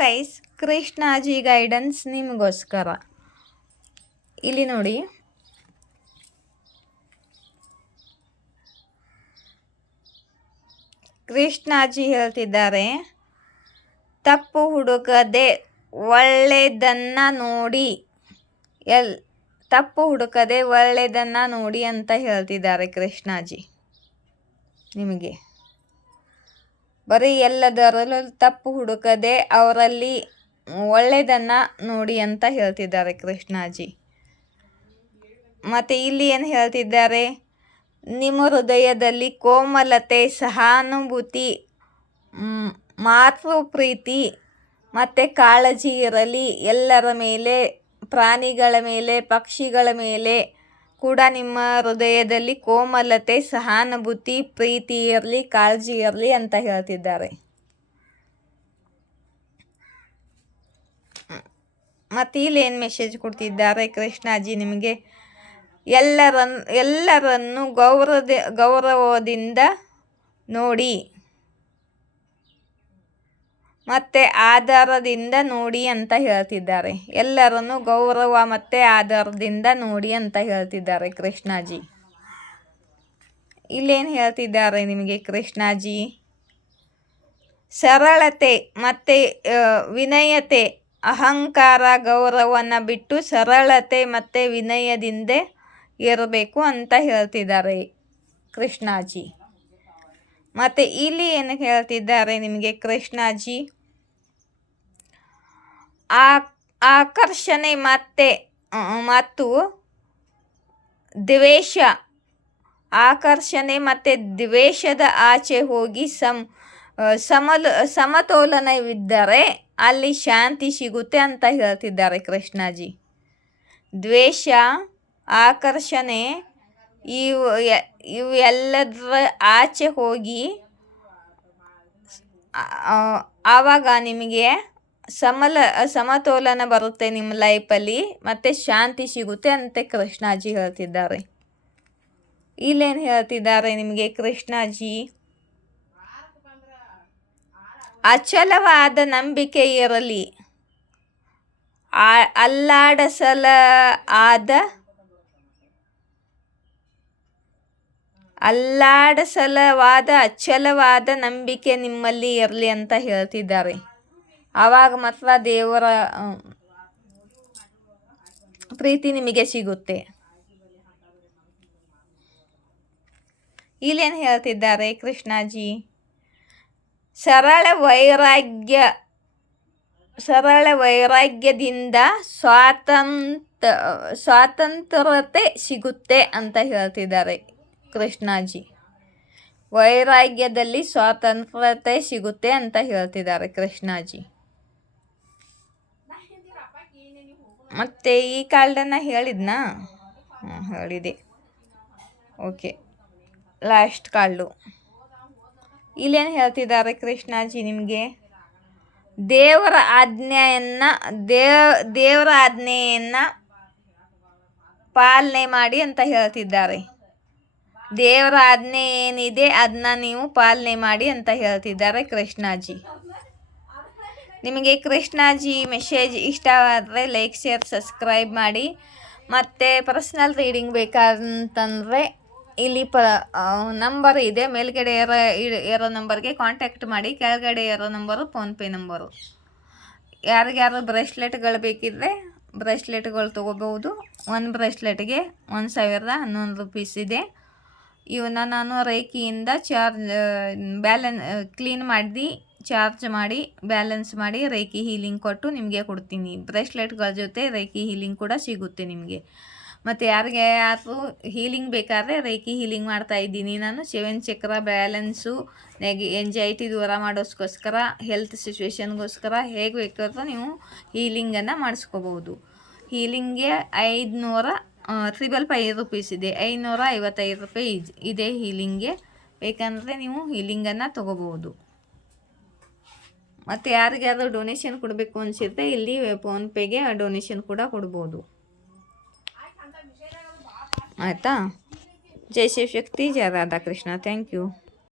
Guys, Krishnaji guidance ನಿಮಗೋಸ್ಕರ. ಇಲ್ಲಿ ನೋಡಿ, ಕೃಷ್ಣಾಜಿ ಹೇಳ್ತಿದ್ದಾರೆ, ತಪ್ಪು ಹುಡುಕದೆ ಒಳ್ಳೆಯದನ್ನ ನೋಡಿ, ತಪ್ಪು ಹುಡುಕದೆ ಒಳ್ಳೆಯದನ್ನ ನೋಡಿ ಅಂತ ಹೇಳ್ತಿದ್ದಾರೆ ಕೃಷ್ಣಾಜಿ ನಿಮಗೆ. ಬರೀ ಎಲ್ಲದರಲ್ಲೂ ತಪ್ಪು ಹುಡುಕದೆ ಅವರಲ್ಲಿ ಒಳ್ಳೆಯದನ್ನು ನೋಡಿ ಅಂತ ಹೇಳ್ತಿದ್ದಾರೆ ಕೃಷ್ಣಾಜಿ. ಮತ್ತು ಇಲ್ಲಿ ಏನು ಹೇಳ್ತಿದ್ದಾರೆ, ನಿಮ್ಮ ಹೃದಯದಲ್ಲಿ ಕೋಮಲತೆ, ಸಹಾನುಭೂತಿ, ಮಾತೃ ಪ್ರೀತಿ ಮತ್ತು ಕಾಳಜಿ ಇರಲಿ. ಎಲ್ಲರ ಮೇಲೆ, ಪ್ರಾಣಿಗಳ ಮೇಲೆ, ಪಕ್ಷಿಗಳ ಮೇಲೆ ಕೂಡ ನಿಮ್ಮ ಹೃದಯದಲ್ಲಿ ಕೋಮಲತೆ, ಸಹಾನುಭೂತಿ, ಪ್ರೀತಿ ಇರಲಿ, ಕಾಳಜಿ ಇರಲಿ ಅಂತ ಹೇಳ್ತಿದ್ದಾರೆ. ಮತ್ತು ಇಲ್ಲಿ ಏನು ಮೆಸೇಜ್ ಕೊಡ್ತಿದ್ದಾರೆ ಕೃಷ್ಣಾಜಿ ನಿಮಗೆ, ಎಲ್ಲರನ್ನು ಗೌರವದಿಂದ ನೋಡಿ ಮತ್ತು ಆಧಾರದಿಂದ ನೋಡಿ ಅಂತ ಹೇಳ್ತಿದ್ದಾರೆ. ಎಲ್ಲರನ್ನು ಗೌರವ ಮತ್ತು ಆಧಾರದಿಂದ ನೋಡಿ ಅಂತ ಹೇಳ್ತಿದ್ದಾರೆ ಕೃಷ್ಣಾಜಿ. ಇಲ್ಲೇನು ಹೇಳ್ತಿದ್ದಾರೆ ನಿಮಗೆ ಕೃಷ್ಣಾಜಿ, ಸರಳತೆ ಮತ್ತು ವಿನಯತೆ, ಅಹಂಕಾರ, ಗೌರವವನ್ನು ಬಿಟ್ಟು ಸರಳತೆ ಮತ್ತು ವಿನಯದಿಂದ ಇರಬೇಕು ಅಂತ ಹೇಳ್ತಿದ್ದಾರೆ ಕೃಷ್ಣಾಜಿ. ಮತ್ತು ಇಲ್ಲಿ ಏನು ಹೇಳ್ತಿದ್ದಾರೆ ನಿಮಗೆ ಕೃಷ್ಣಾಜಿ, ಆಕರ್ಷಣೆ ಮತ್ತು ದ್ವೇಷ, ಆಕರ್ಷಣೆ ಮತ್ತು ದ್ವೇಷದ ಆಚೆ ಹೋಗಿ ಸಮತೋಲನವಿದ್ದರೆ ಅಲ್ಲಿ ಶಾಂತಿ ಸಿಗುತ್ತೆ ಅಂತ ಹೇಳ್ತಿದ್ದಾರೆ ಕೃಷ್ಣಾಜಿ. ದ್ವೇಷ, ಆಕರ್ಷಣೆ ಇವು ಎಲ್ಲದರ ಆಚೆ ಹೋಗಿ ಆವಾಗ ನಿಮಗೆ ಸಮತೋಲನ ಬರುತ್ತೆ ನಿಮ್ಮ ಲೈಫಲ್ಲಿ, ಮತ್ತು ಶಾಂತಿ ಸಿಗುತ್ತೆ ಅಂತ ಕೃಷ್ಣಾಜಿ ಹೇಳ್ತಿದ್ದಾರೆ. ಇಲ್ಲೇನು ಹೇಳ್ತಿದ್ದಾರೆ ನಿಮಗೆ ಕೃಷ್ಣಾಜಿ, ಅಚಲವಾದ ನಂಬಿಕೆ ಇರಲಿ, ಅಲ್ಲಾಡಿಸಲವಾದ ಅಚಲವಾದ ನಂಬಿಕೆ ನಿಮ್ಮಲ್ಲಿ ಇರಲಿ ಅಂತ ಹೇಳ್ತಿದ್ದಾರೆ. ಆವಾಗ ಮಾತ್ರ ದೇವರ ಪ್ರೀತಿ ನಿಮಗೆ ಸಿಗುತ್ತೆ. ಇಲ್ಲೇನು ಹೇಳ್ತಿದ್ದಾರೆ ಕೃಷ್ಣಾಜಿ, ಸರಳ ವೈರಾಗ್ಯದಿಂದ ಸ್ವಾತಂತ್ರ್ಯತೆ ಸಿಗುತ್ತೆ ಅಂತ ಹೇಳ್ತಿದ್ದಾರೆ ಕೃಷ್ಣಾಜಿ. ವೈರಾಗ್ಯದಲ್ಲಿ ಸ್ವಾತಂತ್ರ್ಯತೆ ಸಿಗುತ್ತೆ ಅಂತ ಹೇಳ್ತಿದ್ದಾರೆ ಕೃಷ್ಣಾಜಿ. ಮತ್ತು ಈ ಕಾರ್ಡನ್ನು ಹೇಳಿದ್ನಾ? ಹೇಳಿದೆ. Okay, last card. ಇಲ್ಲೇನು ಹೇಳ್ತಿದ್ದಾರೆ ಕೃಷ್ಣಾಜಿ ನಿಮಗೆ, ದೇವರ ಆಜ್ಞೆಯನ್ನು ಪಾಲನೆ ಮಾಡಿ ಅಂತ ಹೇಳ್ತಿದ್ದಾರೆ. ದೇವರ ಆಜ್ಞೆ ಏನಿದೆ ಅದನ್ನ ನೀವು ಪಾಲನೆ ಮಾಡಿ ಅಂತ ಹೇಳ್ತಿದ್ದಾರೆ ಕೃಷ್ಣಾಜಿ. ನಿಮಗೆ ಕೃಷ್ಣಾಜಿ ಮೆಸೇಜ್ ಇಷ್ಟವಾದರೆ ಲೈಕ್, ಶೇರ್, ಸಬ್ಸ್ಕ್ರೈಬ್ ಮಾಡಿ. ಮತ್ತು ಪರ್ಸ್ನಲ್ ರೀಡಿಂಗ್ ಬೇಕಂತಂದರೆ ಇಲ್ಲಿ ನಂಬರ್ ಇದೆ, ಮೇಲ್ಗಡೆ ಇರೋ ನಂಬರ್ಗೆ ಕಾಂಟ್ಯಾಕ್ಟ್ ಮಾಡಿ. ಕೆಳಗಡೆ ಇರೋ ನಂಬರು ಫೋನ್ಪೇ ನಂಬರು. ಯಾರಿಗ್ಯಾರು ಬ್ರೇಸ್ಲೆಟ್ಗಳು ಬೇಕಿದ್ದರೆ ಬ್ರೇಸ್ಲೆಟ್ಗಳು ತೊಗೋಬಹುದು. ಒಂದು ಬ್ರೇಸ್ಲೆಟ್ಗೆ 1011 ರೂಪೀಸ್ ಇದೆ. ಇವನ್ನ ನಾನು ರೇಖಿಯಿಂದ ಕ್ಲೀನ್ ಮಾಡಿ, ಚಾರ್ಜ್ ಮಾಡಿ, ಬ್ಯಾಲೆನ್ಸ್ ಮಾಡಿ, ರೇಖಿ ಹೀಲಿಂಗ್ ಕೊಟ್ಟು ನಿಮಗೆ ಕೊಡ್ತೀನಿ. ಬ್ರೇಸ್ಲೆಟ್ಗಳ ಜೊತೆ ರೇಖಿ ಹೀಲಿಂಗ್ ಕೂಡ ಸಿಗುತ್ತೆ ನಿಮಗೆ. ಮತ್ತು ಯಾರು ಹೀಲಿಂಗ್ ಬೇಕಾದರೆ ರೇಖಿ ಹೀಲಿಂಗ್ ಮಾಡ್ತಾಯಿದ್ದೀನಿ ನಾನು. 7 ಚಕ್ರ ಬ್ಯಾಲೆನ್ಸು, ಎಂಜೈಟಿ ದೂರ ಮಾಡೋಸ್ಕೋಸ್ಕರ, ಹೆಲ್ತ್ ಸಿಚುವೇಶನ್ಗೋಸ್ಕರ ಹೇಗೆ ಬೇಕಾದ್ರೂ ನೀವು ಹೀಲಿಂಗನ್ನು ಮಾಡಿಸ್ಕೋಬೋದು. ಹೀಲಿಂಗ್ಗೆ 555 ರೂಪೀಸ್ ಇದೆ. 555 ರೂಪಾಯಿ ಇದೆ ಹೀಲಿಂಗ್ಗೆ. ಬೇಕಂದರೆ ನೀವು ಹೀಲಿಂಗನ್ನು ತೊಗೋಬೋದು. ಮತ್ತು ಯಾರಿಗಾದ್ರೂ ಡೊನೇಷನ್ ಕೊಡಬೇಕು ಅನಿಸಿದ್ರೆ ಇಲ್ಲಿ ಫೋನ್ಪೇಗೆ ಡೊನೇಷನ್ ಕೂಡ ಕೊಡ್ಬೋದು. ಆಯಿತಾ? ಜೈ ಶಿವಶಕ್ತಿ, ಜಯ ರಾಧಾಕೃಷ್ಣ. Thank you.